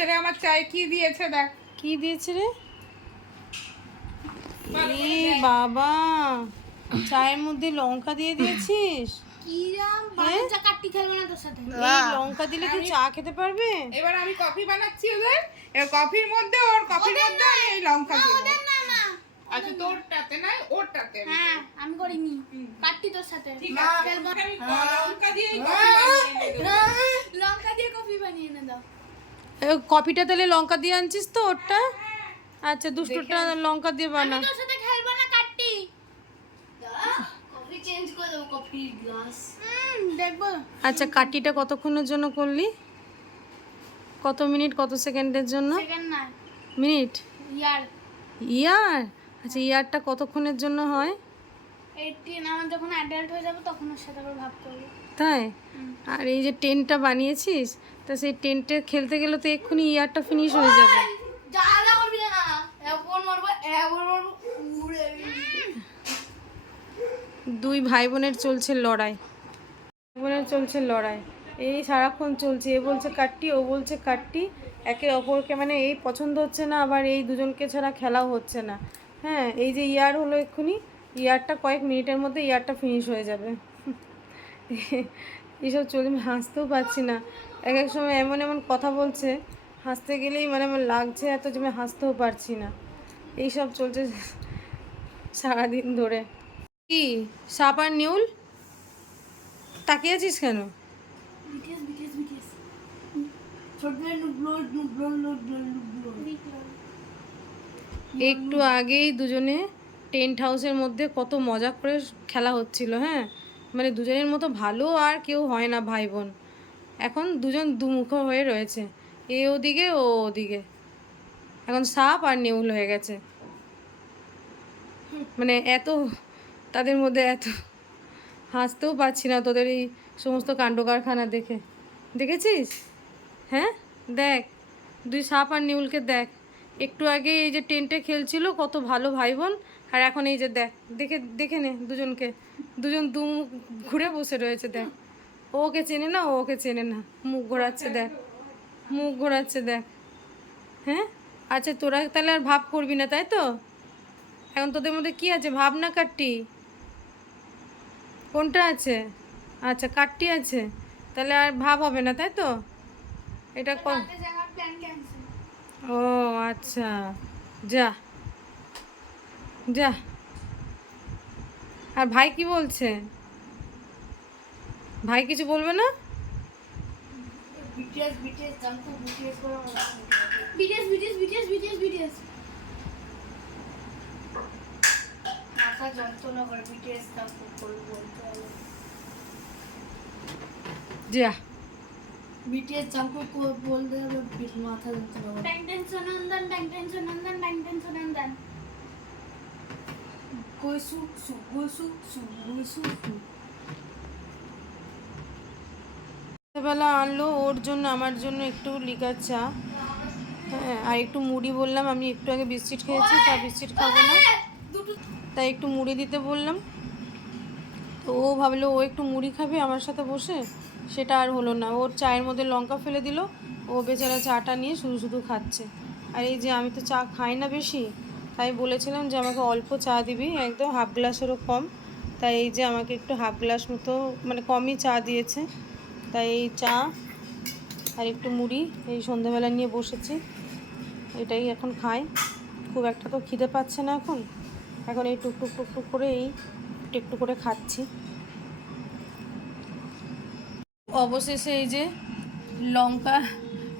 ছেলে আমার চায়ে কি দিয়েছে দেখ। কি দিয়েছে রে? এ বাবা, চায়ের মধ্যে লঙ্কা দিয়ে দিয়েছিস? বাবা চা কাটটি খেলবো না তোর সাথে। এই লঙ্কা দিলে তুই চা খেতে পারবে? এবার আমি কফি বানাচ্ছি ওদের, এবার কফির মধ্যে আমি এই লঙ্কা দেবো। না না আচ্ছা তোরটাতে নাই ওরটাতে আমি হ্যাঁ দেবো। আমি করিনি, কাটটি তোর সাথে। ঠিক আছে খেলবো না। আমি লঙ্কা দিয়েই কফি বানিয়ে এনে দেবো। লঙ্কা দিয়ে কফি বানিয়ে এনে দাও। কফিটা তাহলে লঙ্কা দিয়ে আনছিস তো ওরটা? আচ্ছা দুষ্টুটা লঙ্কা দিয়ে বানা। তোর সাথে খেলবো না কাটটি। কফি চেঞ্জ করে দাও, কফি গ্লাস। দেখবো। আচ্ছা কাটিটা কতক্ষণের জন্য করলি? কত মিনিট কত সেকেন্ডের জন্য? সেকেন্ড না, মিনিট? ইয়ার। ইয়ার? আচ্ছা ইয়ারটা কতক্ষণের জন্য হয়? 18 আমার যখন অ্যাডাল্ট হয়ে যাবে তখন ওর সাথে আবার ভাব করবো। তাই? আর এই যে টেনটা বানিয়েছিস, তা সেই টেনটে খেলতে গেলে তো এক্ষুনি ইয়ারটা ফিনিশ হয়ে যাবে। জ্বালা করবি না, এখন মারবো উড়ে। দুই ভাই বোনের চলছে লড়াই, এই সারাক্ষণ চলছে। এ বলছে কাট্টি, ও বলছে কাট্টি, একে অপরকে মানে এই পছন্দ হচ্ছে না, আবার এই দুজনকে ছাড়া খেলাও হচ্ছে না। হ্যাঁ এই যে ইয়ার হলো এক্ষুনি, ইয়ারটা কয়েক মিনিটের মধ্যে ইয়ারটা ফিনিশ হয়ে যাবে। এইসব চলছে, আমি হাসতেও পারছি না। এক এক সময় এমন এমন কথা বলছে, হাসতে গেলেই মানে আমার লাগছে এত যে আমি হাসতেও পারছি না। এইসব চলছে সারাদিন ধরে। কি সাপ আর নিউল তাকিয়ে আছিস কেন? বিটিএস বিটিএস বিটিএস ছোটদের নুবলো একটু আগেই দুজনে টেন্ট হাউসের মধ্যে কত মজা করে খেলা হচ্ছিল। হ্যাঁ মানে দুজনের মতো ভালো আর কেউ হয় না ভাই বোন। এখন দুজন দুমুখো হয়ে রয়েছে, এ ওদিকে ও ওদিকে। এখন সাপ আর নেউল হয়ে গেছে। মানে এত তাদের মধ্যে এত হাসতেও পারছি না তোদের এই সমস্ত কাণ্ড কারখানা দেখে। দেখেছিস? হ্যাঁ দেখ, দুই সাপ আর নেউলকে দেখ। একটু আগে এই যে টেন্টে খেলছিল কত ভালো ভাই বোন, আর এখন এই যে দেখ, দেখে দেখে নে দুজনকে, দুজন দু মুখ ঘুরে বসে রয়েছে। দেখ ও ওকে চেনে না, ও ওকে চেনে না, মুখ ঘোরাচ্ছে দেখ, মুখ ঘোরাচ্ছে দেখ। হ্যাঁ আচ্ছা তোরা তাহলে আর ভাব করবি না তাই তো? এখন তোদের মধ্যে কি আছে, ভাব না কাট্টি? কোনটা আছে? আচ্ছা কাট্টি আছে, তাহলে আর ভাব হবে না তাই তো? এটা প্ল্যান ক্যান্সেল। ও আচ্ছা, যা যা। আর ভাই কি বলছে? ভাই কিছু বলবে না? বিটিএস বিটিএস জানতো, বিটিএস করে BTS BTS BTS BTS BTS মাথা যন্ত্রণা করে বিটিএস জানতো বলতে হবে। যা বিটিএস জানতো বলতে হবে, মাথা যন্ত্রণা করে। ব্যাং টেনশন নন্দন, ব্যাং টেনশন নন্দন, ব্যাং টেনশন নন্দন। গোসু সু গোসু সু গোসু সু। বেলা আনলো ওর জন্য আমার জন্য একটু লিকার চা, হ্যাঁ আর একটু মুড়ি। বললাম আমি একটু আগে বিস্কিট খেয়েছি, তা বিস্কিট খাবো না, তাই একটু মুড়ি দিতে বললাম। তো ও ভাবলো ও একটু মুড়ি খাবে আমার সাথে বসে, সেটা আর হলো না। ওর চায়ের মধ্যে লঙ্কা ফেলে দিল, ও বেচারা চাটা নিয়ে শুধু শুধু খাচ্ছে। আর এই যে আমি তো চা খাই না বেশি, তাই বলেছিলাম যে আমাকে অল্প চা দিবি, একদম হাফ গ্লাসেরও কম। তাই এই যে আমাকে একটু হাফ গ্লাস মতো মানে কমই চা দিয়েছে। তাই এই চা আর একটু মুড়ি এই সন্ধ্যাবেলা নিয়ে বসেছি, এটাই এখন খাই। খুব একটা তো খিদে পাচ্ছে না এখন, এখন এই টুকটুক টুকটুক করে এই একটু একটু করে খাচ্ছি। অবশেষে এই যে লঙ্কা,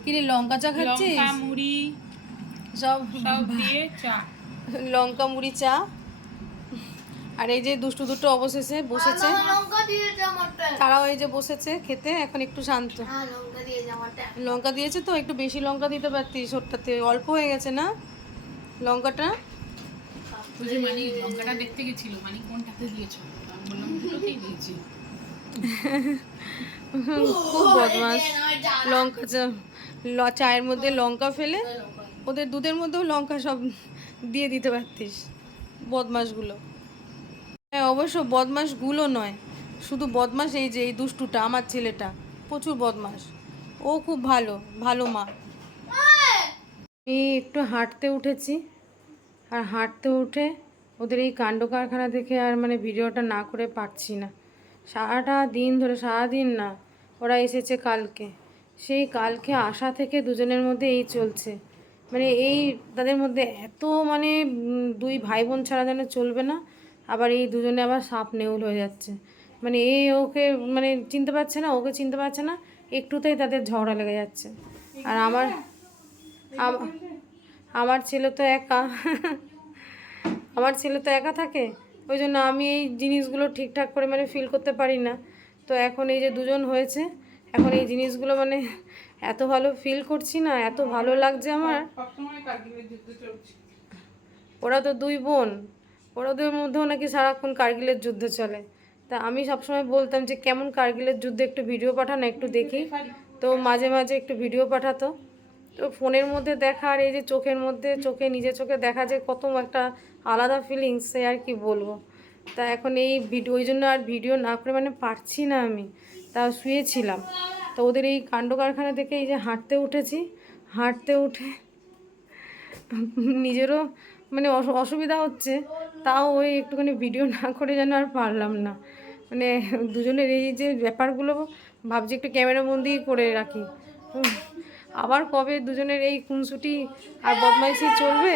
কিরে লঙ্কা চা খাচ্ছিস? লঙ্কা মুড়ি সব সব দিয়ে চা, লঙ্কা মুড়ি চা। আর এই যে দুষ্টু দুটো অবশেষে বসেছে, লঙ্কা দিয়ে জামাটা। তারাও এই যে বসেছে খেতে, এখন একটু শান্ত। হ্যাঁ লঙ্কা দিয়ে জামাটা। লঙ্কা দিয়েছে তো, একটু বেশি লঙ্কা দিতে পারতিস, ওরটাতে অল্প হয়ে গেছে না লঙ্কাটা? ওই যে মানে লঙ্কাটা দেখতে গেছিল, মানে কোনটাতে দিয়েছো? আমি বললাম দুটোতেই দিয়েছি। খুব বদমাস। লঙ্কা চা, চায়ের মধ্যে লঙ্কা ফেলে ওদের দুধের মধ্যেও লঙ্কা সব দিয়ে দিতে পারতিস, বদমাসগুলো। হ্যাঁ অবশ্য বদমাসগুলো নয়, শুধু বদমাস এই যে এই দুষ্টুটা আমার ছেলেটা প্রচুর বদমাস। ও খুব ভালো ভালো মা। এই একটু হাঁটতে উঠেছি, আর হাঁটতে উঠে ওদের এই কাণ্ড কারখানা দেখে আর মানে ভিডিওটা না করে পারছি না। সারাটা দিন ধরে, সারাদিন না, ওরা এসেছে কালকে, সেই কালকে আসা থেকে দুজনের মধ্যে এই চলছে। মানে এই তাদের মধ্যে এত মানে দুই ভাই বোন ছাড়া যেন চলবে না। আবার এই দুজনে আবার সাপ নেউল হয়ে যাচ্ছে। মানে এই ওকে মানে চিনতে পারছে না, ওকে চিনতে পারছে না, একটুতেই তাদের ঝগড়া লেগে যাচ্ছে। আর আমার ছেলে তো একা আমার ছেলে তো একা থাকে, ওই জন্য আমি এই জিনিসগুলো ঠিকঠাক করে মানে ফিল করতে পারি না। তো এখন এই যে দুজন হয়েছে, এখন এই জিনিসগুলো মানে এত ভালো ফিল করছি না, এত ভালো লাগছে আমার। ওরা তো দুই বোন, ওদের মধ্যেও নাকি সারাক্ষণ কার্গিলের যুদ্ধ চলে। তা আমি সবসময় বলতাম যে কেমন কার্গিলের যুদ্ধে একটু ভিডিও পাঠানো, একটু দেখি। তো মাঝে মাঝে একটু ভিডিও পাঠাতো। তো ফোনের মধ্যে দেখা আর এই যে চোখের মধ্যে, নিজের চোখে দেখা যে কত একটা আলাদা ফিলিংস, সে আর কি বলবো। তা এখন এই ভিডিও, ওই জন্য আর ভিডিও না করে মানে পারছি না আমি, তা শুয়েছিলাম। তো ওদের এই কাণ্ড কারখানা দেখে এই যে হাঁটতে উঠেছি, হাঁটতে উঠে নিজেরও মানে অসুবিধা হচ্ছে, তাও ওই একটুখানি ভিডিও না করে যেন আর পারলাম না। মানে দুজনের এই যে ব্যাপারগুলো ভাবছি একটু ক্যামেরাবন্দি করে রাখি। আবার কবে দুজনের এই খুনসুটি আর বদমাইশি চলবে,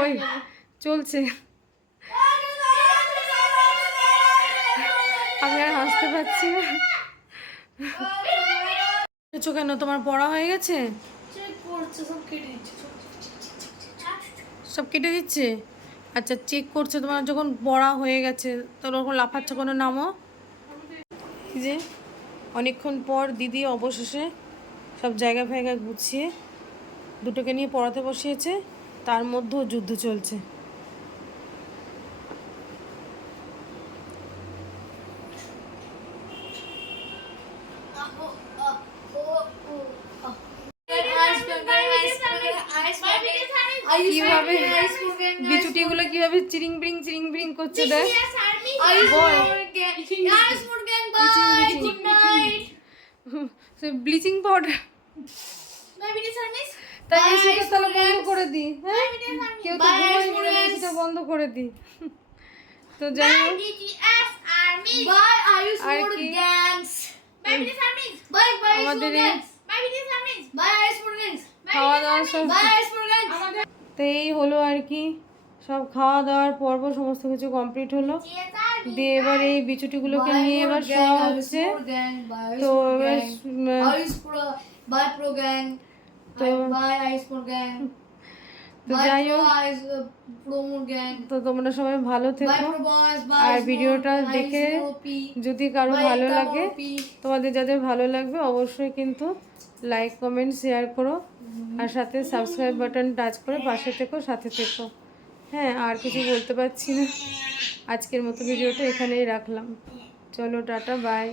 ওই চলছে। আমি আর হাসতে পারছি না। কেন, তোমার পড়া হয়ে গেছে? সব কেটে দিচ্ছে? আচ্ছা, চেক করছে। তোমার যখন পড়া হয়ে গেছে তখন ওরকম লাফাচ্ছ কোনো নামও? এই যে অনেকক্ষণ পর দিদি অবশেষে সব জায়গা ফায়গা গুছিয়ে দুটোকে নিয়ে পড়াতে বসিয়েছে, তার মধ্যেও যুদ্ধ চলছে। কিভাবে বিচুটিগুলো কিভাবে চিরিং বিরিং করছে দেখ। ব্লিচিং পাউডার তাই এসিটা তাহলে বন্ধ করে দিই। হ্যাঁ, কেউ তো ঘুমাই এসিটা বন্ধ করে দিই। তো যাই হোক, আমাদের এই খাওয়া দাওয়া সব তো এই হলো আর কি, সব খাওয়া দাওয়ার পর্ব সমস্ত কিছু কমপ্লিট হলো। দিয়ে এবার এই বিচুটিগুলোকে নিয়ে এবার শোয়া হচ্ছে। তো যাই হোক, তো তোমরা সবাই ভালো থেকো। আর ভিডিওটা দেখে যদি কারো ভালো লাগে, তোমাদের যাদের ভালো লাগবে অবশ্যই কিন্তু লাইক কমেন্ট শেয়ার করো, আর সাথে সাবস্ক্রাইব বাটন টাচ করে পাশে থেকো, সাথে থেকো। হ্যাঁ, আর কিছু বলতে পারছি না। আজকের মতো ভিডিওটা এখানেই রাখলাম। চলো, টাটা, বাই।